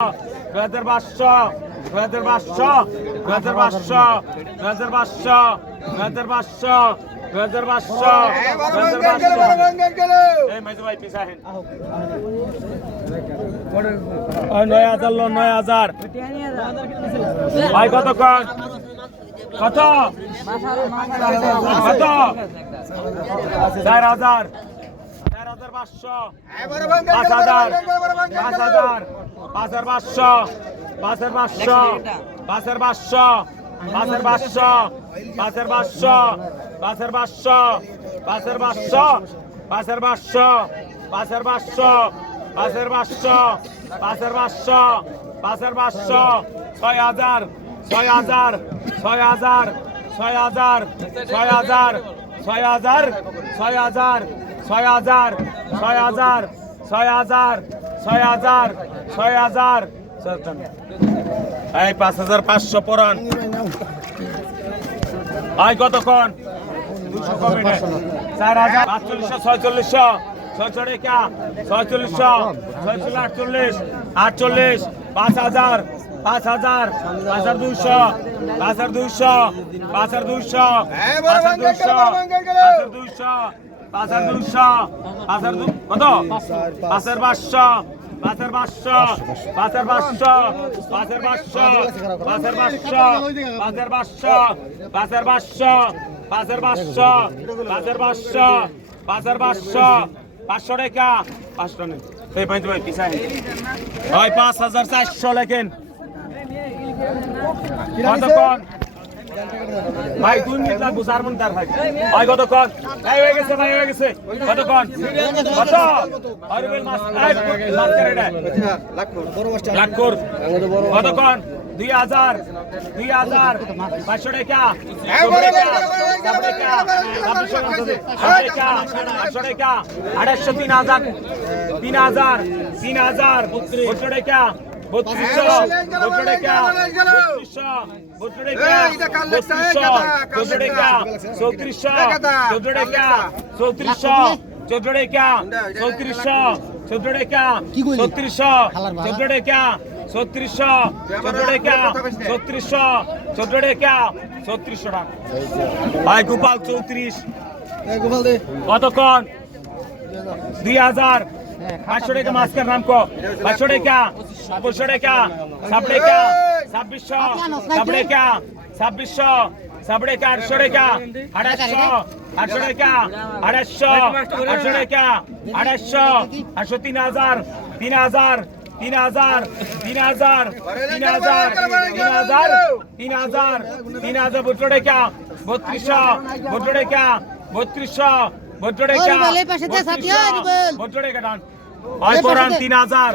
দুই হাজার পাঁচশো দুই হাজার পাঁচশো দুই হাজার পাঁচশো দুই হাজার পাঁচশো দুই হাজার পাঁচশো দুই ভাই নয় হাজার নয় হাজার ভাই কত কন কত কত হাজার পাঁচশো পাঁচ হাজার পাঁচ হাজার পাঁচের পাঁচশো পাঁচের পাঁচশো পাঁচের পাঁচশো পাঁচের পাঁচশো পাঁচের পাঁচশো পাঁচের পাঁচশো পাঁচের পাঁচশো পাঁচের পাঁচশো পাঁচের পাঁচশো পাঁচের পাঁচশো পাঁচের পাঁচশো পাঁচের পাঁচশো ছয় হাজার ছয় হাজার ছয় হাজার ছয় হাজার ছয় হাজার ছয় হাজার ছয় হাজার ছয় হাজার ছয় হাজার ছয় হাজার ছয় হাজার ছয় হাজার। এই পাঁচ হাজার পাঁচশো পরান। আয় কতক্ষণ? দুশো কমে। চার হাজার। পাঁচচল্লিশশো ছয়চল্লিশশো ছয়চল্লিশা ছয়চল্লিশশো ছয়চল্লিশ আটচল্লিশ আটচল্লিশ পাঁচ হাজার পাঁচ হাজার পাঁচ হাজার দুইশো পাঁচ হাজার দুইশো পাঁচ হাজার দুইশো পাঁচ হাজার দুইশো পাঁচ হাজার দুইশো পাঁচ হাজার দুইশো পাঁচ হাজার দু- কত পাঁচ হাজার পাঁচশো পাঁচ হাজার পাঁচশো পাঁচ হাজার পাঁচশো পাঁচ হাজার পাঁচশো পাঁচ হাজার পাঁচশো পাঁচ হাজার পাঁচশো পাঁচ হাজার পাঁচশো পাঁচ হাজার পাঁচশো পাঁচ হাজার পাঁচশো পাঁচ হাজার পাঁচশো পাঁচশো টাকা পাঁচশো নেই এই পাঁচ ভাই পিছাই ওই পাঁচ হাজার চারশো লেখেন ভাই দুই মিনিট লাগবো চার মিনিট আর ভাই। ভাই কতক্ষণ? ভাই হয়ে গেছে ভাই হয়ে গেছে। কতক্ষণ? কত? অরবিল মাছ মাছ করে এটা লাখ কর কতক্ষণ? দুই হাজার দুই হাজার পাঁচশো টাকা, আটশো টাকা আড়াইশো তিন হাজার তিন হাজার তিন হাজার বত্রিশশো টাকা। বত্রিশশো বত্রিশ টাকা বত্রিশশো বত্রিশ টাকা বত্রিশশো চোদ্দ টাকা চৌত্রিশশো চোদ্দ টাকা চৌত্রিশশো চোদ্দ টাকা চৌত্রিশশো চোদ্দ টাকা ছত্রিশশো চোদ্দ টাকা ছত্রিশশো চোদ্দ টাকা ছত্রিশশো চোদ্দ টাকা ছত্রিশশো টাকা ভাই গোপাল চৌত্রিশ। কতক্ষণ? দুই হাজার। পাঁচশো টাকা মাস্কের নাম কো। পাঁচশো টাকা পঁচিশশো টাকা সাত টাকা ছাব্বিশশো সাত টাকা ছাব্বিশশো সাত টাকা আটশো টাকা আড়াইশো আটশো টাকা আড়াইশো আটশো টাকা আড়াইশো আটশো তিন হাজার তিন হাজার তিন হাজার তিন হাজার তিন হাজার তিন হাজার তিন হাজার তিন হাজার বত্রিশ টাকা বত্রিশশো বত্রিশ টাকা বত্রিশশো বত্রিশ টাকা টাকা ডান হয় পরান তিন হাজার।